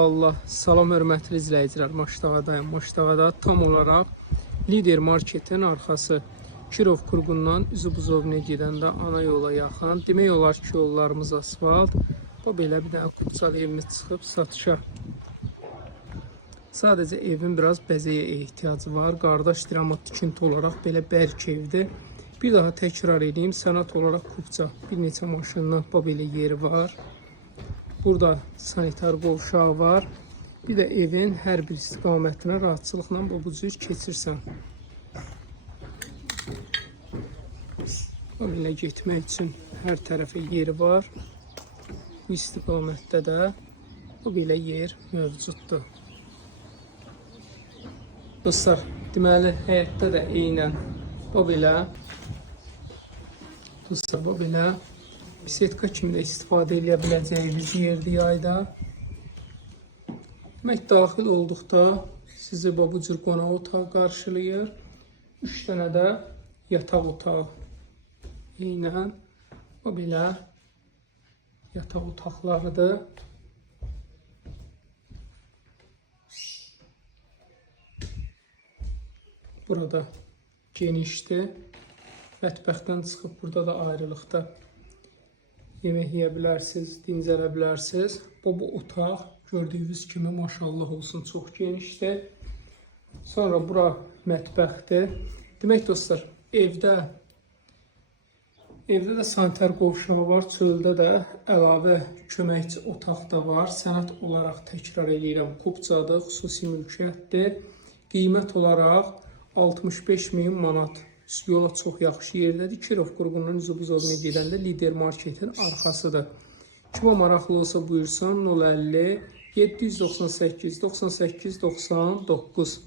Allah, salam hörmətli izləyicilər, Maştağadayım. Maştağada tam olaraq Lider Marketin arxası Kirov Kurğundan Üzubuzovna gedəndə ana yola yaxın. Demək olar ki, yollarımız asfalt. Bu belə bir dənə Kupçalı evimiz çıxıb satışa. Sadəcə evin biraz bəzəyə ehtiyacı var. Qardaş deyirəm, tikinti olaraq belə bərk evdir. Bir daha təkrar edeyim, sənət olaraq Kupça. Bir neçə maşından bu belə yeri var. Burada sanitar qovşağı var. Bir də evin hər bir istiqamətinə rahatçılıqla bu cür keçirsən. Belə getmək üçün hər tərəfə yeri var. Bu istiqamətdə də bu belə yer mövcuddur. Dostlar, deməli həyətdə də eynən bu belə bisetka kimi də istifadə edə biləcəyiniz yerdir yayda. Demək, daxil olduqda sizi bu cür qonaq otağı qarşılayır. 3 dənə də yataq otağı. Eynən bu belə yataq otaqlarıdır. Burada genişdir. Mətbəxdən çıxıb burada da ayrılıqda yemək yeyə bilərsiniz, dincələ bilərsiniz. Bu otaq gördüyünüz kimi maşallah olsun çox genişdir. Sonra bura mətbəxdir. Demək dostlar, evdə də sanitar qovşağı var, çöldə də əlavə köməkçi otaq da var. Sənət olaraq təkrar edirəm, Kupçadır, xüsusi mülkiyyətdir. Qiymət olaraq 65.000 manat. Yola çox yaxşı yerdədir. Kirov Kurğundan Üzubuzovna gedəndə Lider Marketin arxasıdır. Kimə maraqlı olsa buyursun, 050 798 98 99.